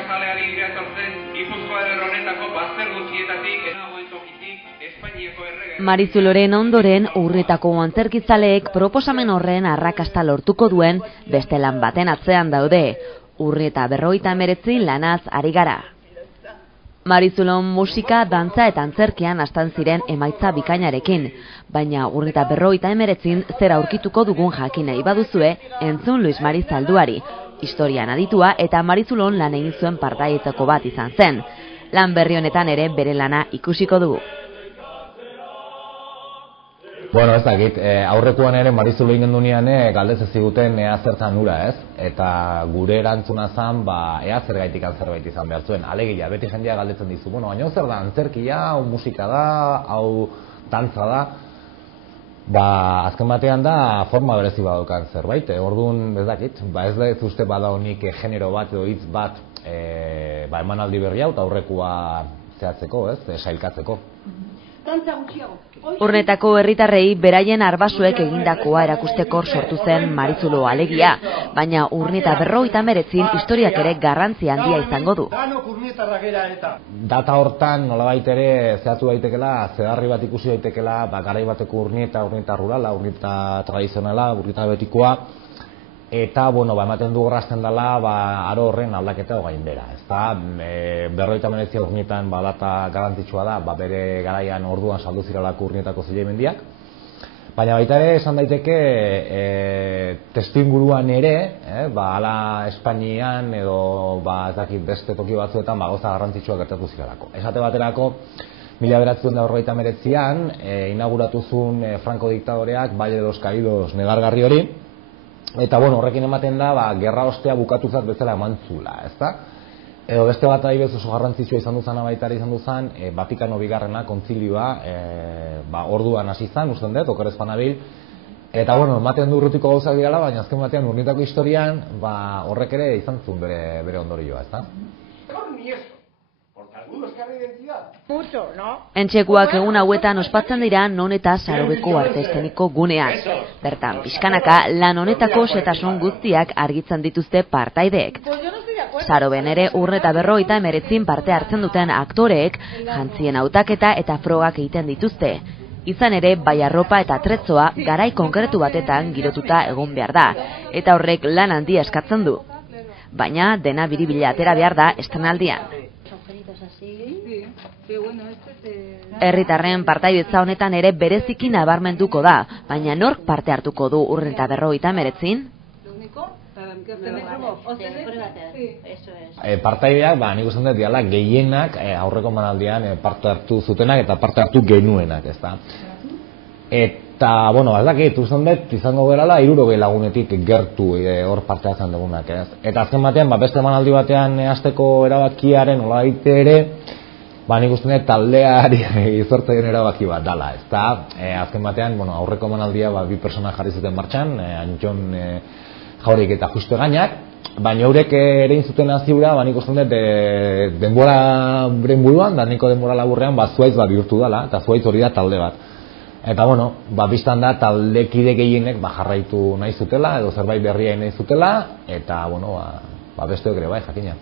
musikazaleari iratortzen Gipuzkoa honetako bazter guztietatik enagoen tokitik Espainiako errege. Marizuloren ondoren Urnietako antzerkizaleek proposamen horren arrakasta lortuko duen beste lan baten atzean daude. Urnieta 59 lanaz ari gara. Marizulon musika, dantza eta antzerkian hastan ziren emaitza bikainarekin, baina Urnieta 59 zer aurkituko dugun jakin nahi baduzue, entzun Luis Mari Zalduari, historian aditua eta Marizulon lan egin zuen partaietako bat izan zen. Lan berri honetan ere bere lana ikusiko dugu. Bueno, ez dakit, aurrekoan ere Marizulo egin duenean galdez ez ziguten ea zertan ura, ez? Eta gure erantzuna zen, ea zergaitik zerbait izan behar zuen. Alegia, beti jendea galdetzen dizu, bueno, baina zer da, antzerkia, hau musika da, hau dantza da. Azken batean da, forma berezi badukan zerbait. Orduan, ez dakit, ez da ez uste bada honik genero bat edo hitz bat emanaldi berri hau, eta aurrekoa zehatzeko, ez, sailkatzeko. Urnietako herritarrei beraien arbasuek egindakoa erakusteko sortu zen Marizulo alegia, baina Urnieta 59 historiak ere garrantzi handia izango du. Data hortan nolabait ere zehatu daitekela, zedarri bat ikusi daitekela, garai bateko Urnieta rurala, Urnieta tradizionala, Urnieta betikoa, eta, ematen du grazten dela, aro horren aldaketa hogain bera. Ez da, 59 Urnietan data garrantzitsua da, bere garaian orduan saldu ziralako Urnietako zilemendiak. Baina baita ere, esan daiteke, testuinguruan ere, ala Espainian edo, ez dakit, beste toki batzuetan, gauza garrantzitsua gertatu ziralako. Esate baterako, 1959an, inauguratu zuen Franco diktadoreak Valle de los Caídos negargarri hori, eta horrekin ematen da, gerra ostea bukatuzat bezala eman zula, ezta? Edo beste bat adibidez oso garrantzitsua izan duzana baita ere izan duzan, Vatikano bigarrena, kontzilioa, orduan hasi zan, usten dut, okerez panabil, eta ematen du urrutiko gauzak dirala, baina azken batean Urnietako historian, horrek ere izan zuen bere ondorioa, ezta? Entxekuak egun hauetan ospatzen dira non eta Sarobeko arte eszeniko gunean. Bertan, pixkanaka lan honetako xehetasun guztiak argitzen dituzte partaideek. Saroben ere Urnieta 59 parte hartzen duten aktoreek jantzien hautaketa eta frogak egiten dituzte. Izan ere, bai arropa eta atretzoa garai konkretu batetan girotuta egon behar da, eta horrek lan handia eskatzen du. Baina dena biribila atera behar da estrenaldian. Herritarren partaidetza honetan ere bereziki nabarmenduko da, baina nork parte hartuko du Urnieta 59? Partaideak, nik uste dut diala gehienak aurreko emanaldian parte hartu zutenak eta parte hartu genuenak, ezta. Eta, ez dakit, uste dut izango gerala 60 lagunetik gertu hor parte hartzen dugunak, ez. Eta azken batean, beste emanaldi batean hasteko erabakiaren nolabait ere, nik uste dut taldeari izortzen erabaki bat dala, ezta. Azken batean, aurreko emanaldia bi persona jarri zuten martxan, Antxon Jaurik eta Justo Egainak, baina eurek ere inzuten aziura, nik uste dut denbora beren buruan, da niko denbora laburrean, zuaitz bat bihurtu dela, eta zuaitz hori da talde bat. Eta, biztan da taldekide gehienek jarraitu nahi zutela, edo zerbait berria nahi zutela, eta, besteok ere bai, jakina.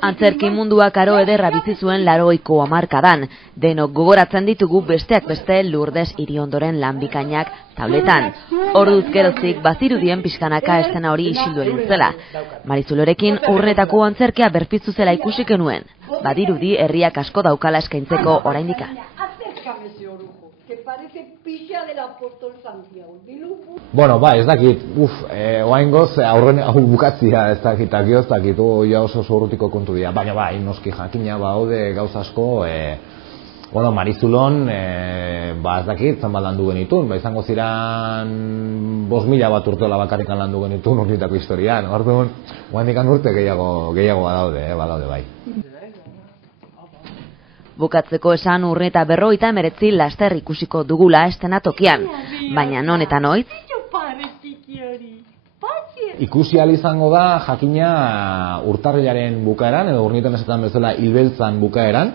Antzerki munduak aro ederra bizi zuen 80ko hamarkadan. Denok gogoratzen ditugu besteak beste Lourdes Iriondoren lan bikainak tabletan. Orduz geroztik bazirudien pixkanaka estena hori isildu egin zela. Marizulorekin Urnietako antzerkia berpiztu zela ikusi genuen. Badirudi herriak asko daukala eskaintzeko oraindikan. Ez dakit, oaingoz aurren hau bukatzia ez dakit, ez dakit, oso urrutiko kontu dira, baina noski jakina haude gauz asko, Marizulon, ez dakit, zanbat landu genitun, izango ziren 5.000 bat urtela bakarrikan landu genitun Urnietako historian, orduan, oaindikan urte gehiago badaude, bai. Bukatzeko esan Urnieta 59 laster ikusiko dugula eszenatokian, baina non eta noiz? Ikusi ahal izango da jakina urtarrilaren bukaeran, edo Urnietan esaten bezala hilbeltzan bukaeran,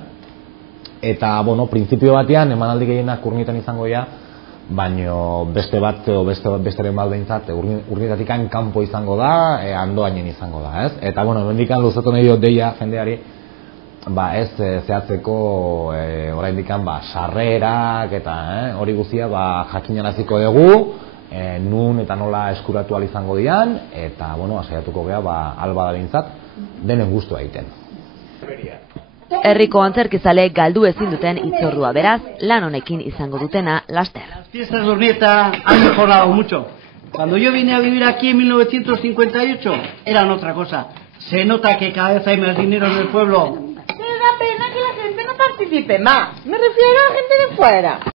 eta, printzipio batean, emanaldi gehienak Urnietan izango dira, baino beste bat edo besteren bat behintzat Urnietatik kanpo izango da, Andoainen izango da, ez? Eta, bueno, hemendikan luzatu nahi dut deia jendeari, ez zehatzeko oraindik sarrerak eta hori guztia jakinaraziko dugu, nun eta nola eskuratu ahal izango dian, eta, bueno, saiatuko gea alba da behintzat, denen gustua egiten. Herriko antzerkizale galdu ezin duten hitzordua, beraz, lan honekin izango dutena laster. Las fiestas de Urnieta han mejorado mucho. Cuando yo vine a vivir aquí en 1958 eran otra cosa. Se nota que cada vez hay más dinero en el pueblo. Me da pena que la gente no participe más. Me refiero a la gente de fuera.